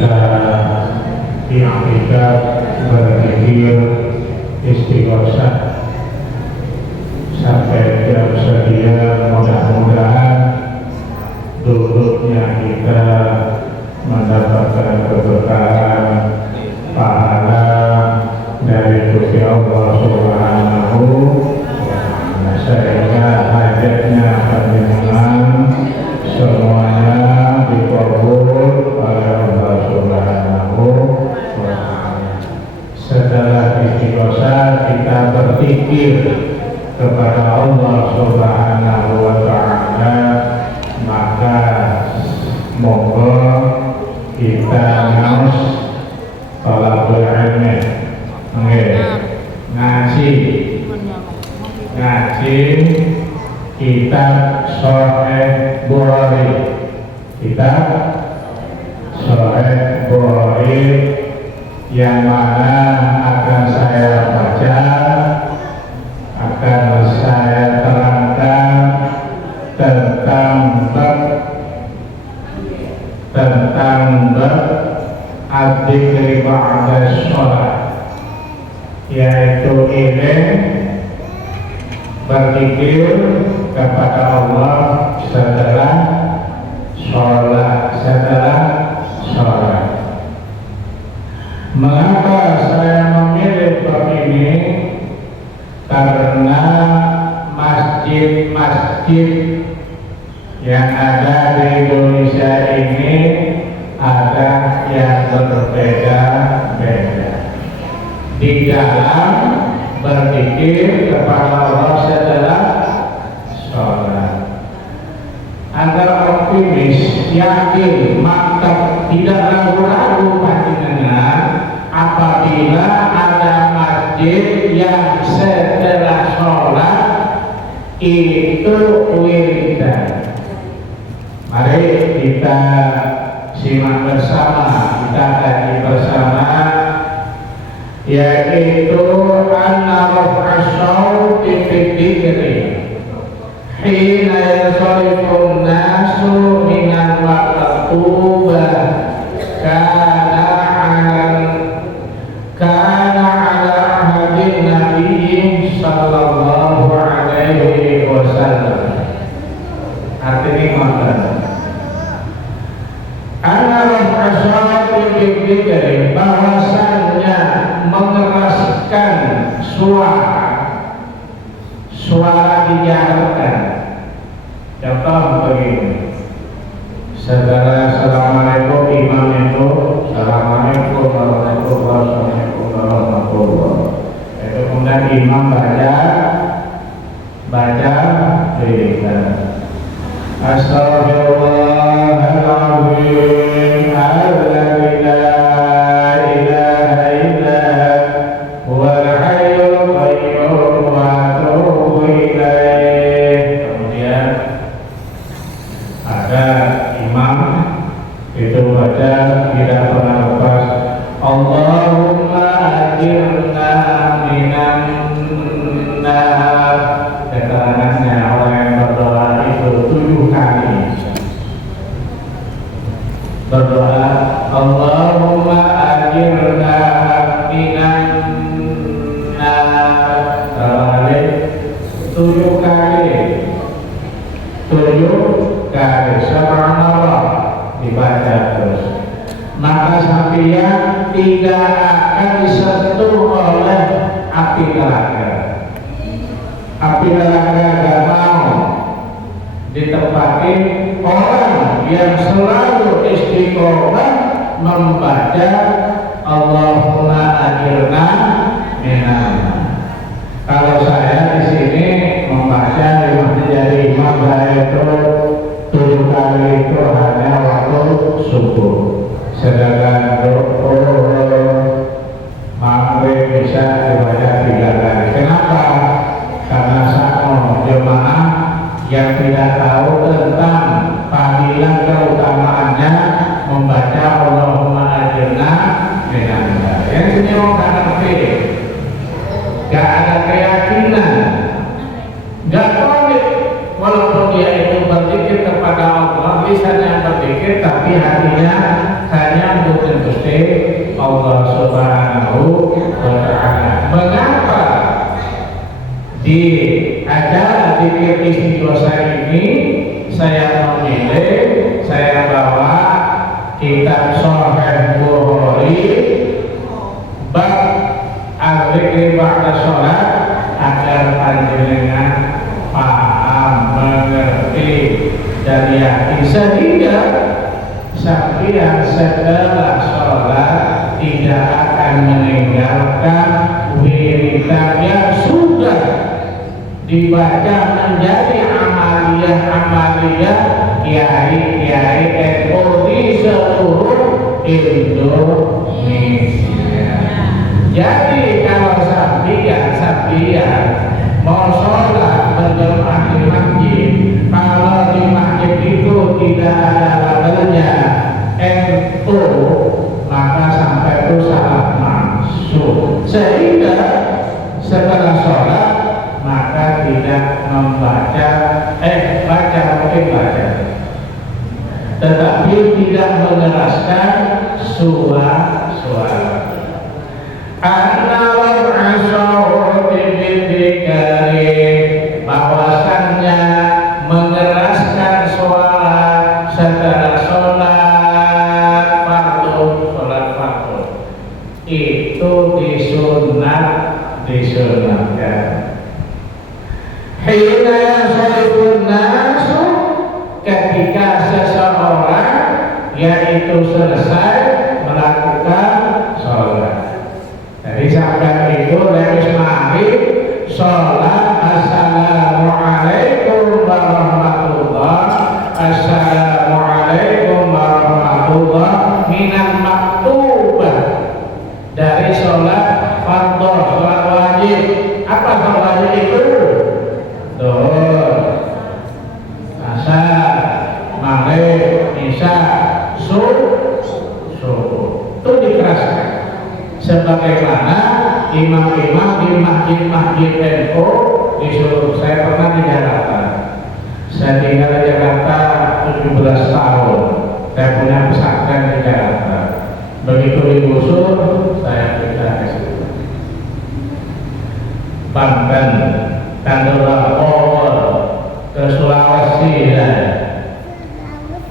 kita diaktifkan berzikir istighosah sampai jam sekian. Mudah-mudahan duduknya kita mendapatkan keberkahan pahala dari Gusti Allah Subhanahu wa Ta'ala, sehingga hajatnya panjenengan semuanya dikabul oleh Allah Subhanahu wa Ta'ala. Setelah istighosah kita berzikir kepada Allah Subhanahu wa Ta'ala, maka moga kita ngaos thalabul ilmi, ngaji kitab Sahih Bukhari, kitab Sahih Bukhari yang mana akan saya baca, akan saya terangkan tentang adzikri ba'da sholat, yaitu ini berzikir kepada Allah setelah sholat. Mengapa saya memilih bab ini? Karena masjid-masjid yang ada di Indonesia ini ada yang berbeda-beda di dalam berzikir kepada Allah setelah sholat. Anda optimis, yakin, mantap, tidak ragu-ragu panjenengan apabila ada masjid yang setelah sholat itu wiridan. Mari kita simak bersama, kita kaji bersama, yaitu anna raf'a shawti fi dzikri hina yasrifun nasu minal maktubah kana ala ahadin nabiyyin sallallahu alaihi wasallam. Artinya ngoten, anna raf'a shawti fi dzikri, bahwasannya mengeraskan suara dijaharkan. Contoh begini, saudara assalamualaikum, imam itu assalamualaikum warahmatullahi wabarakatuh, itu kemudian imam baca wiridan Astaghfirullahaladzim alladzi la ilaha illa huwal hayyul qayyum wa atubu ilaih. Kemudian ada imam itu baca tidak pernah lepas Allahumma ajirna minan nar. Keterangannya orang yang berdoa itu 7 kali berdoa Allahumma ajirna minan nar, terbalik 7 kali, 7 kali subhanallah dibaca terus, maka sampeyan tidak akan disentuh oleh api neraka. Api neraka gak mau ditempati orang yang selalu istiqomah membaca Allahumma ajirna minan. Kalau saya di sini membaca menjadi imam, saya itu 7 kali itu hanya waktu subuh, sedangkan maghrib bisa dibaca 3 kali. Kenapa? Karena sama jemaah yang tidak tahu tentang fadilah keutamaannya membaca Allahumma ajirna minan nar. Yang ini orang gak ngerti, gak ada keyakinan, gak komit, walaupun dia itu berzikir kepada Allah, lisannya berzikir tapi hatinya hanya untuk kitab Sahih Bukhari bab al-zikri ba'da sholat agar panjenengan paham, mengerti dan yakin sehingga sampai setelah sholat tidak akan meninggalkan wiridan yang sudah dibaca menjadi amaliyah kiai-kiai NU di seluruh Indonesia. Jadi kalau sampian mau sholat berjamaah di masjid, kalau di masjid itu tidak ada labelnya NU, maka sampai itu salah masuk, sehingga setelah sholat maka tidak membaca baca, tetapi tidak mengeraskan suara. Bahwasannya mengeraskan suara setelah sholat fardu itu disunatkan. Hina yashrifun nasu, ketika seseorang yaitu selesai melakukan sholat. Jadi sampai itu lewis maghrib sholat, assalamualaikum warahmatullah minal maktubah, dari sholat fardhu, sholat wajib. Apa sholat wajib itu? Asar, maghrib, isya, subuh itu dikeraskan. Sebagaimana imam-imam di masjid-masjid NU disuruh. Saya pernah di Jakarta, saya tinggal di Jakarta 17 tahun, saya punya pesantren di Jakarta. Begitu digusur, saya pindah ke situ. Banten, Tangerang, Bogor, ke Sulawesi,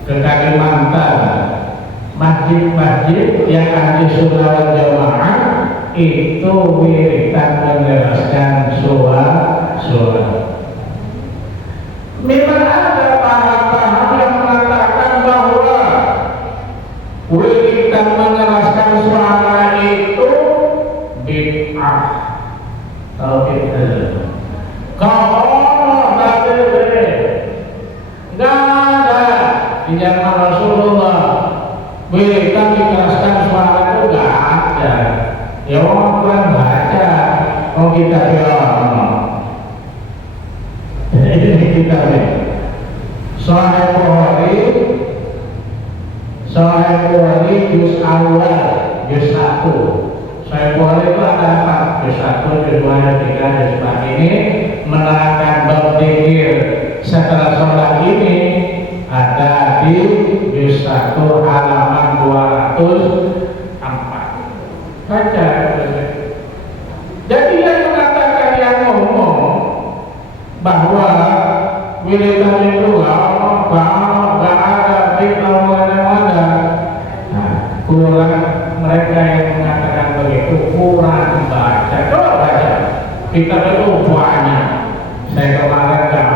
ke Kalimantan, masjid-masjid yang ahli sunnah wal jamaah itu wiridan mengeraskan suara. Memang ada paham-paham yang mengatakan bahwa wiridan mengeraskan suara itu bid'ah. Kalau kita nggak ada di zaman Rasulullah wiridan dikeraskan suara itu nggak ada. Ya orang Quran baca, kita ini kitabnya Sahih Bukhari juz awal, juz 1. Sahih Bukhari itu ada 4, juz 1, juz 2, juz 3, juz 4. Ini menerangkan bab zikir setelah sholat ini ada di juz 1 halaman 204. Baca. Jadi yang mengatakan, yang ngomong bahwa wiridan itu nggak ada fitnah mana-mana, kurang, mereka yang mengatakan begitu kurang baca. Coba baca, kita itu banyak. Saya kemarin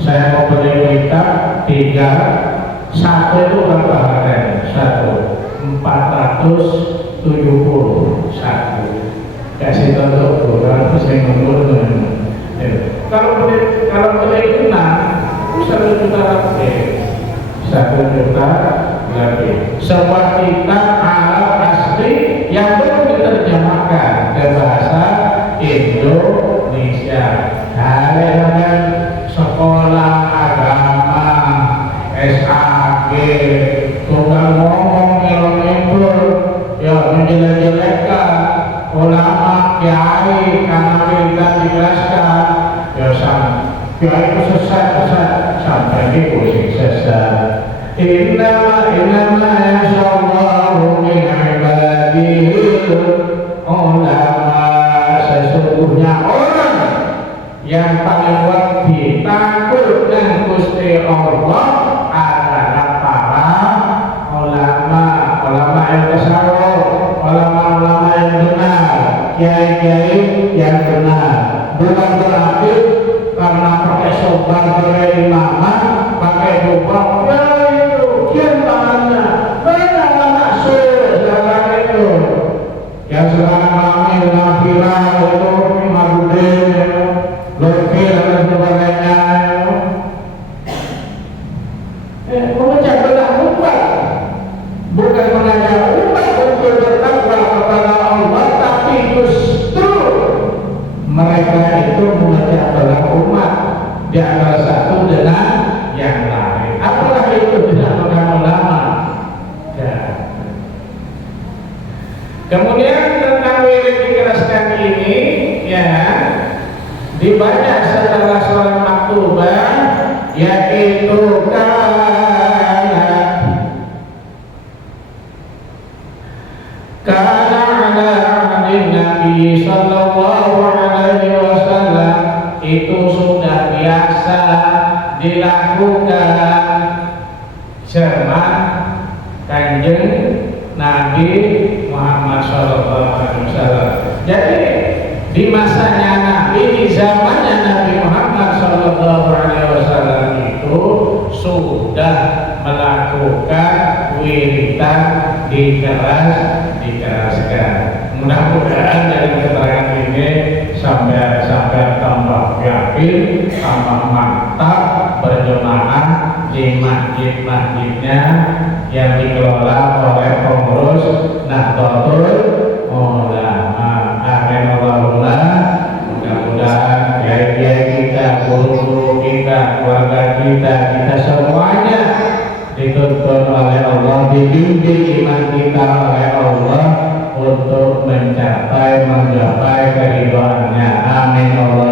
saya mau beli kitab 3, 1 itu berapa harganya? 471. Kasih tahu 250. Kalau beli itu 1 juta lebih. 1 juta lebih. Sebuah kitab Arab asli yang belum diterjemahkan ke bahasa Indonesia. Kalian sekolah agama SAG tunggal ngomong kilometer ya menjelek-jelekkan ulama kiai karena wiridan dikeraskan ya kiai itu sesat sampai di pusing sesat. Innama yasyallahu min ibadihi ulama, sesungguhnya orang yang paling wajib takut dan Gusti Allah adalah para ulama. dibaca setelah sholat maktubah, yaitu karena ada hadis Nabi Sallallahu Alaihi Wasallam itu sudah biasa dilakukan zaman Kanjeng Nabi Muhammad Sallallahu Alaihi Wasallam. Jadi di masanya Nabi, di zamannya Nabi Muhammad Sallallahu Alaihi Wasallam itu sudah melakukan wiridan dikeraskan. Mudah-mudahan dari keterangan ini sampai tambah yakin, tambah mantap berjemaah di masjid-masjidnya yang dikelola oleh pengurus Nahdlatul Ulama. Amin Allahumma. Mudah-mudahan kiai-kiai kita, guru-guru kita, keluarga kita semuanya dituntun oleh Allah, dibimbing iman kita oleh Allah untuk menggapai keridhaannya. Amin Allah.